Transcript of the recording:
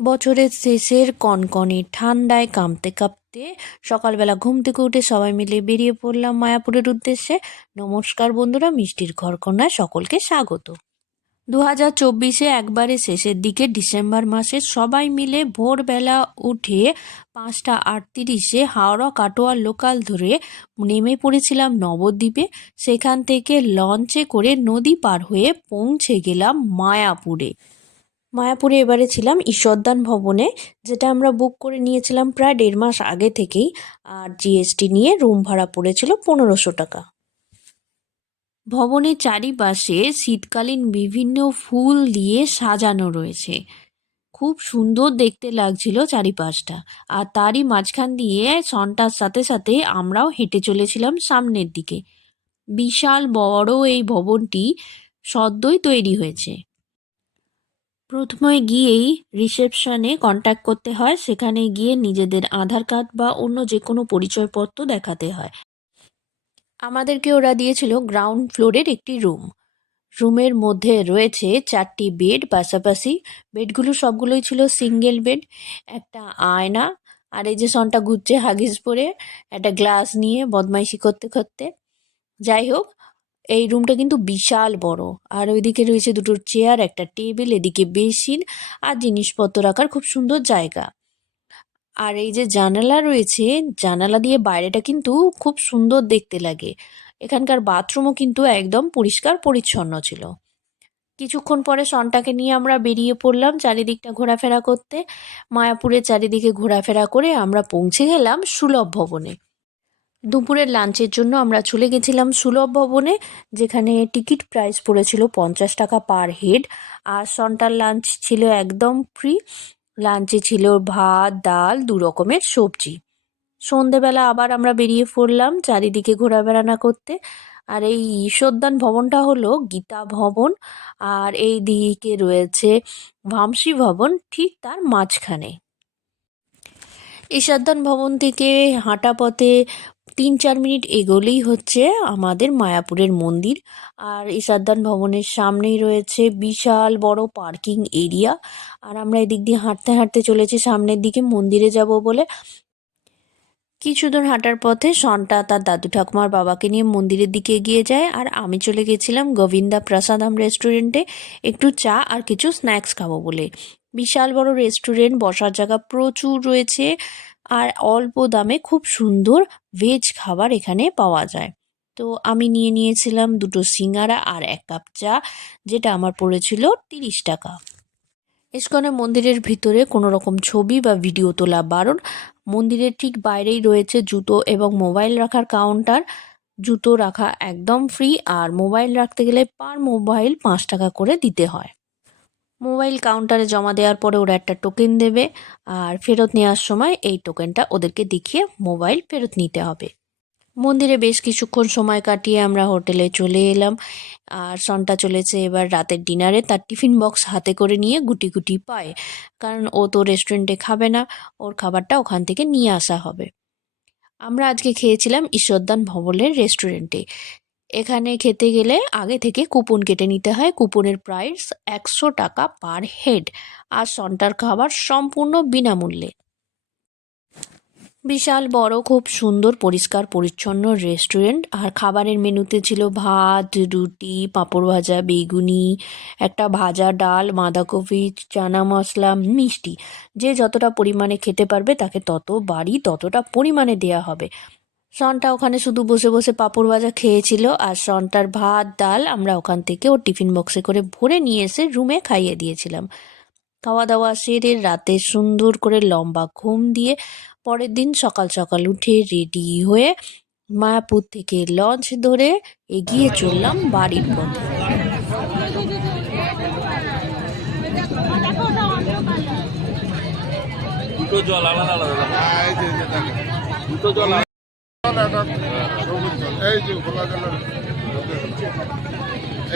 বছরের শেষের কনকনে ঠান্ডায় কাঁপতে কাঁপতে সকালবেলা ঘুম থেকে উঠে সবাই মিলে বেরিয়ে পড়লাম মায়াপুরের উদ্দেশ্যে। নমস্কার বন্ধুরা, মিষ্টির ঘরকন্যায় সকলকে স্বাগত। 2024 একবারে শেষের দিকে ডিসেম্বর মাসে সবাই মিলে ভোরবেলা উঠে 5টা 38-এ হাওড়া কাটোয়া লোকাল ধরে নেমে পড়েছিলাম নবদ্বীপে। সেখান থেকে লঞ্চে করে নদী পার হয়ে পৌঁছে গেলাম মায়াপুরে। মায়াপুরে এবারে ছিলাম ঈশ্বরদান ভবনে, যেটা আমরা বুক করে নিয়েছিলাম প্রায় 1.5 মাস আগে থেকেই। আর জিএসটি নিয়ে রুম ভাড়া পড়েছিল 1500 টাকা। ভবনের চারিপাশে শীতকালীন বিভিন্ন ফুল দিয়ে সাজানো রয়েছে, খুব সুন্দর দেখতে লাগছিল চারিপাশটা। আর তারই মাঝখান দিয়ে সন্ধ্যার সাথে সাথে আমরাও হেঁটে চলেছিলাম সামনের দিকে। বিশাল বড় এই ভবনটি সদ্যই তৈরি হয়েছে। প্রথমে গিয়েই রিসেপশনে কন্ট্যাক্ট করতে হয়, সেখানে গিয়ে নিজেদের আধার কার্ড বা অন্য যে কোনো পরিচয়পত্র দেখাতে হয়। আমাদেরকে ওরা দিয়েছিল গ্রাউন্ড ফ্লোরের একটি রুম। রুমের মধ্যে রয়েছে 4টি বেড, পাশাপাশি বেডগুলো সবগুলোই ছিল সিঙ্গেল বেড। একটা আয়না, আর এই যে সনটা ঘুরছে হাগিস পরে একটা গ্লাস নিয়ে বদমাইশি করতে করতে। যাই হোক, এই রুমটা কিন্তু বিশাল বড়। আর ওইদিকে রয়েছে দুটো চেয়ার, একটা টেবিল, এদিকে বেসিন আর জিনিসপত্র রাখার খুব সুন্দর জায়গা। আর এই যে জানালা রয়েছে, জানালা দিয়ে বাইরেটা কিন্তু খুব সুন্দর দেখতে লাগে। এখানকার বাথরুমও কিন্তু একদম পরিষ্কার পরিচ্ছন্ন ছিল। কিছুক্ষণ পরে সনটাকে নিয়ে আমরা বেরিয়ে পড়লাম চারিদিকটা ঘোরাফেরা করতে। মায়াপুরের চারিদিকে ঘোরাফেরা করে আমরা পৌঁছে গেলাম সুলভ ভবনে। দুপুরের লাঞ্চের জন্য আমরা চলে গেছিলাম সুলভ ভবনে, যেখানে টিকিট প্রাইস পড়েছিল 50 টাকা পার হেড। আর সন্ধ্যার লাঞ্চ ছিল একদম ফ্রি। লাঞ্চে ছিল ভাত, ডাল, 2 রকমের সবজি। সন্ধেবেলা আবার আমরা বেরিয়ে পড়লাম চারিদিকে ঘোরাবেড়ানা করতে। আর এই ঈশ্বরদান ভবনটা হলো গীতা ভবন, আর এই দিকে রয়েছে ভামসী ভবন, ঠিক তার মাঝখানে। ঈশ্বরদান ভবন থেকে হাঁটা পথে 3-4 মিনিট এগোলেই হচ্ছে আমাদের মায়াপুরের মন্দির। আর ঈশ্বরদান ভবনের সামনেই রয়েছে বিশাল বড় পার্কিং এরিয়া। আর আমরা এদিক দিয়ে হাঁটতে হাঁটতে চলেছি সামনের দিকে মন্দিরে যাব বলে। কিছু দূর হাঁটার পথে সন্টা তার দাদু ঠাকুমার বাবাকে নিয়ে মন্দিরের দিকে এগিয়ে যায়, আর আমি চলে গেছিলাম গোবিন্দা প্রসাদম রেস্টুরেন্টে একটু চা আর কিছু স্ন্যাক্স খাবো বলে। বিশাল বড় রেস্টুরেন্ট, বসার জায়গা প্রচুর রয়েছে, আর অল্প দামে খুব সুন্দর ভেজ খাবার এখানে পাওয়া যায়। তো আমি নিয়ে নিয়েছিলাম 2টো সিঙ্গারা আর 1 কাপ চা, যেটা আমার পড়েছিল 30 টাকা। ইস্কনের মন্দিরের ভিতরে কোনো রকম ছবি বা ভিডিও তোলা বারণ। মন্দিরের ঠিক বাইরেই রয়েছে জুতো এবং মোবাইল রাখার কাউন্টার। জুতো রাখা একদম ফ্রি, আর মোবাইল রাখতে গেলে পার মোবাইল 5 টাকা করে দিতে হয়। মোবাইল কাউন্টারে জমা দেওয়ার পরে ওরা একটা টোকেন দেবে, আর ফেরত নেওয়ার সময় এই টোকেনটা ওদেরকে দেখিয়ে মোবাইল ফেরত নিতে হবে। মন্দিরে বেশ কিছুক্ষণ সময় কাটিয়ে আমরা হোটেলে চলে এলাম। আর সন্টা চলেছে এবার রাতের ডিনারে, তার টিফিন বক্স হাতে করে নিয়ে গুটি গুটি পায়, কারণ ও তো রেস্টুরেন্টে খাবে না, ওর খাবারটা ওখান থেকে নিয়ে আসা হবে। আমরা আজকে খেয়েছিলাম ঈশ্বরদান ভবনের রেস্টুরেন্টে। এখানে খেতে গেলে আগে থেকে কুপন কেটে নিতে হয়। কুপনের প্রাইস 100 টাকা পার হেড। আর সন্টার খাবার সম্পূর্ণ বিনামূল্যে। বিশাল বড়, খুব সুন্দর পরিষ্কার পরিচ্ছন্ন রেস্টুরেন্ট। আর খাবারের মেনুতে ছিল ভাত, রুটি, পাঁপড় ভাজা, বেগুনি, একটা ভাজা ডাল, বাঁধাকপি, চানা মশলা, মিষ্টি। যে যতটা পরিমাণে খেতে পারবে তাকে তত বাড়ি ততটা পরিমাণে দেয়া হবে। সনটা ওখানে শুধু বসে বসে পাঁপড় ভাজা খেয়েছিল, আর সনটার ভাত ডাল আমরা ওখান থেকে ওর টিফিন বক্সে করে ভরে নিয়ে এসে রুমে খাইয়ে দিয়েছিলাম। খাওয়া দাওয়া সেরে রাতে সুন্দর করে লম্বা ঘুম দিয়ে পরের দিন সকাল সকাল উঠে রেডি হয়ে মায়াপুর থেকে লঞ্চ ধরে এগিয়ে চললাম বাড়ির পথে। দুটো জল আলাদা আলাদা, দুটো জল